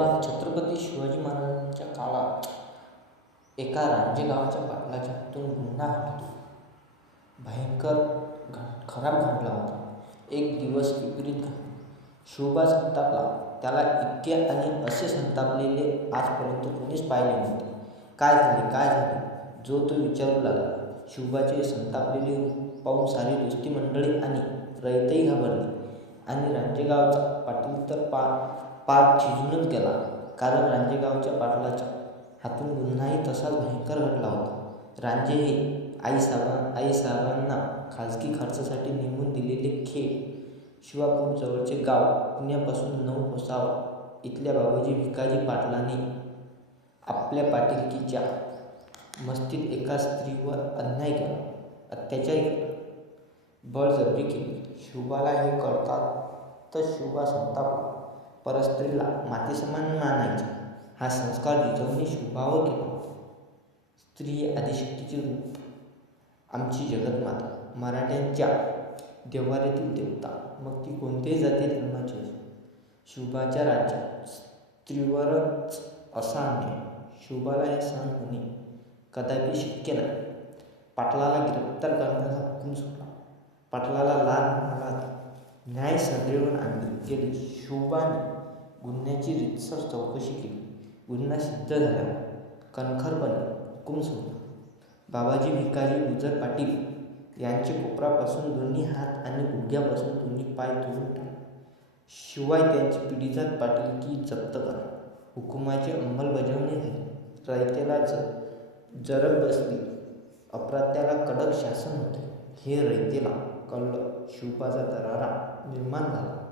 जेव्हा छत्रपती शिवाजी महाराजांच्या काळात एका रांजे पाटलाच्या हातून गुन्हा घडला भयंकर घ खराब घडला होता. एक दिवस विपरीत घडला. शिवबा संतापला. त्याला इतके आणि असे संतापलेले आजपर्यंत कोणीच पाहिले नव्हते. काय झाले काय झाले? जो तो विचारू लागला. शिवबाचे संतापलेले पाहून सारी दोस्ती मंडळी आणि रयतही घाबरली. आणि रांजेगावचा पाटील तर पा पार थिजूनच गेला. कारण रांजेगावच्या पाटलाच्या हातून गुन्हाही तसाच भयंकर घडला होता. रांजे हे आईसाबा आईसाहेबांना खाजगी खर्चासाठी नेमून दिलेले खेळ शिवापूर जवळचे गाव पुण्यापासून नऊ कोसावं इथल्या बाबाजी भिकाजी पाटलाने आपल्या पाटीलकीच्या मस्तीत एका स्त्रीवर अन्याय केला. अत्याचार केला. बळजबरी केली. शिवबाला हे कळतात तर शिवबा संतापला परस्त्रीला मातेसमान मानायचे. हा संस्कार जिजाऊने शिवबावर केला. स्त्री आदिशक्तीचे रूप. आमची जगतमाता मराठ्यांच्या देव्हाऱ्यातील देवता. मग ती कोणत्याही जाती धर्माची असो. शुभाच्या राज्यात स्त्रीवरच असा अन्याय शुभाला हे सण होणे कदापि शक्य नाही. पाटलाला गिरफ्तार करण्याचा हुकूम सुटला. पाटलाला लाल म्हणाला न्याय सदैवन आणली गेली शिवबाने गुन्ह्याची रितसर चौकशी केली. गुन्हा सिद्ध झाला. कणखरपणे हुकूम सोडला. बाबाजी भिकारी गुजर पाटील यांचे कोपरापासून दोन्ही हात आणि गुडघ्यापासून दोन्ही पाय तोडून टाकले. शिवाय त्यांची पिढीजात पाटीलकी जप्त करा. हुकुमाची अंमलबजावणी झाली. रयतेला ज जरब बसली. अपराध्याला कडक शासन होते. हे रयतेला कळलं. शिवपाचा दरारा निर्माण झाला.